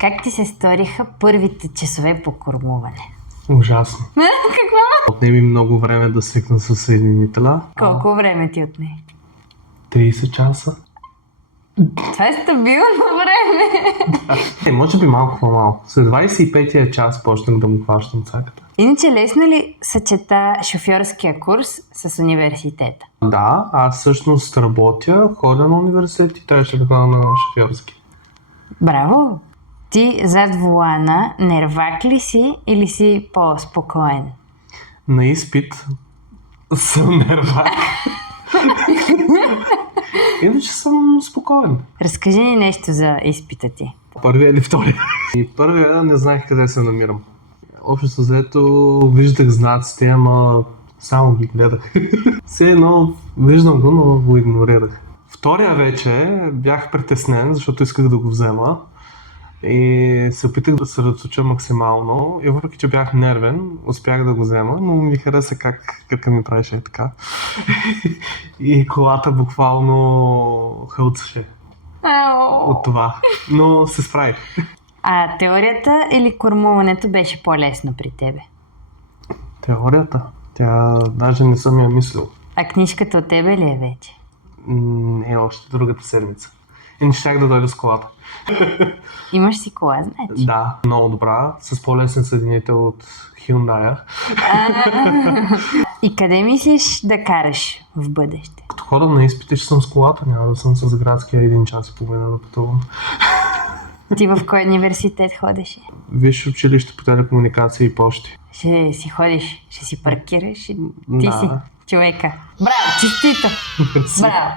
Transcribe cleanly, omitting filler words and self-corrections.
Как ти се сториха първите часове по кормуване? Ужасно. Какво? Отне ми много време да свикна със съединителя. Колко време ти отне? 30 часа. Това е стабилно време. Може би малко по-малко. След 25-я час почнах да му хващам цаката. Иначе лесно ли съчета шофьорския курс с университета? Да, аз всъщност работя, ходя на университет и трябваше да ходя на шофьорски. Браво! Ти зад волана нервак ли си или си по-спокоен? На изпит съм нервак. Иначе съм спокоен. Разкажи ни нещо за изпита ти. Първия или втория? И първия не знаех къде се намирам. Общо взето виждах знаците, ама само ги гледах. Все едно виждам го, но го игнорирах. Втория вече бях притеснен, защото исках да го взема. И се опитах да се разсоча максимално. И въпреки, че бях нервен, успях да го взема, но ми хареса как кръка ми правеше така. И колата буквално хълцаше от това. Но се справих. А теорията или кормуването беше по-лесно при тебе? Теорията? Тя даже не съм я мислил. А книжката от тебе ли е вече? Не, още другата седмица. И не щях да дойда с колата. Имаш си кола, значи? Да, много добра, с по-лесен съединител от Hyundai. И къде мислиш да караш в бъдеще? Като ходя на изпити, ще съм с колата, няма да съм с градския 1 час и половина да пътувам. Ти в кой университет ходиш? Висше училище по телекомуникации и почти. Ще си ходиш, ще си паркираш и ти Да. си човека. Браво, честито! Браво!